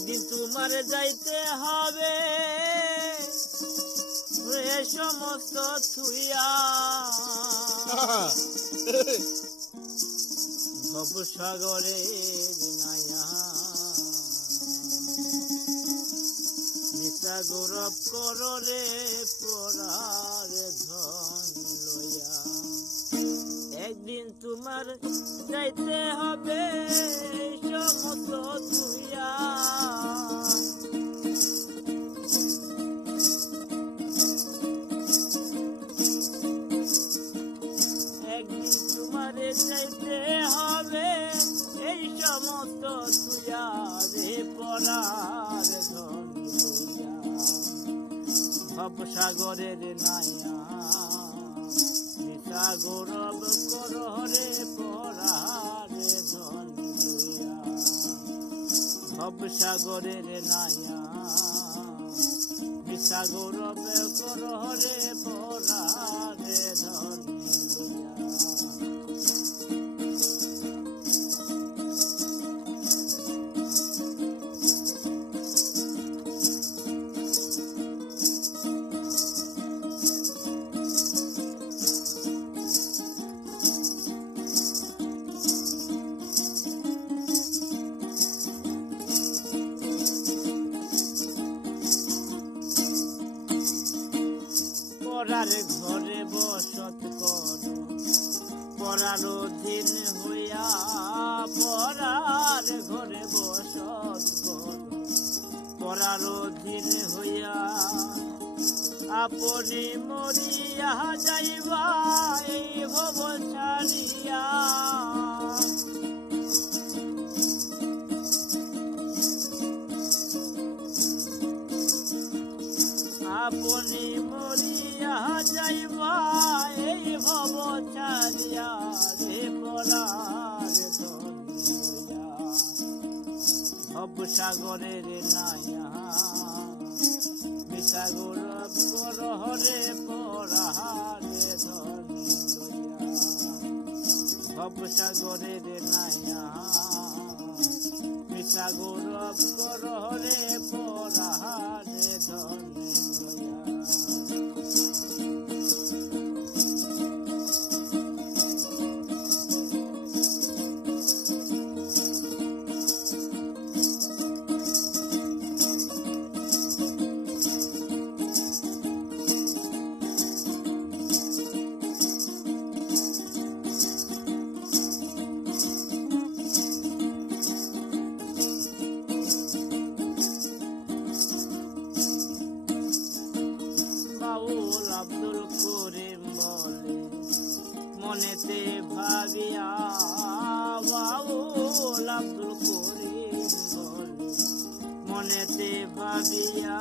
একদিন তোমার যাইতে হবে এ সমস্ত থুইয়া ভবসাগরে নাইয়া মিশা গৌরব কররে পরার ধন লইয়া একদিন তোমার যাইতে হবে সমস্ত থুইয়া একদিন তোমার যাইতে হবে এই সমস্ত থুইয়া রে পরার ধন লইয়া ভবসাগরের নাইয়া মিশা গৌরব কররে পরারে ধন লইয়া ভবসাগরের নাইয়া মিশা গৌরব কররে পরারে ধন লইয়া পরার ঘরে বসত কর পরার অধীন হইয়া পরার ঘরে বসত কর পরার অধীন হইয়া আপনি মরিয়া যাইবা এই ভব ছাড়িয়া আপনি মরিয়া যাইবা এই ভব ছাড়িয়া রে পরার ধন লইয়া ভবসাগরের নাইয়া মিশা গৌরব কররে পরারে ধন লইয়া ভবসাগরের নাইয়া মিশা গৌরব কররে পরারে ধন লইয়া বাউল আব্দুল করিম বলে মনেতে ভাবিয়া বাউল আব্দুল করিম বলে মনেতে ভাবিয়া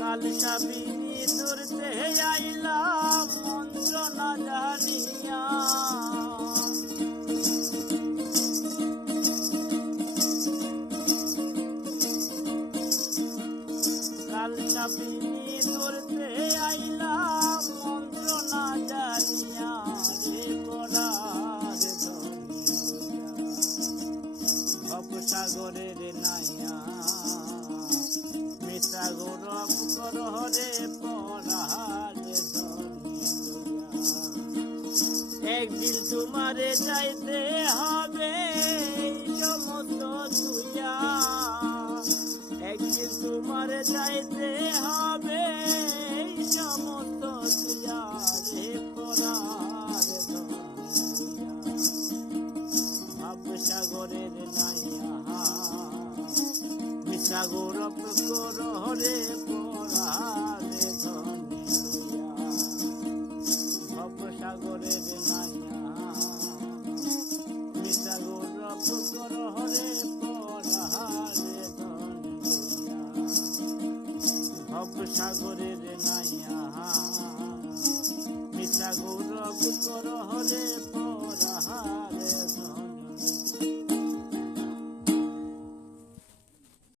কাল সাবিনী ধরতে আইলাম মন্ত্র না জানিয়া কাল সাবিনী ধরতে আইলাম মন্ত্র না জানিয়া রে পরার ধন লইয়া ভবসাগরের নাইয়া মিশা গৌরব কররে পরার ধন লইয়া একদিন তোমারে যাইতে হবে সমস্ত থুইয়া একদিন তোমার যাইতে হবে সমস্ত থুইয়া রে পরার ধন লইয়া ভবসাগরের নাইয়া মিশা গৌরব কররে পরারে ধন লইয়া ভবসাগরের নাইয়া মিশা গৌরব কররে পরারে ধন লইয়া ভবসাগরের নাইয়া মিশা গৌরব কররে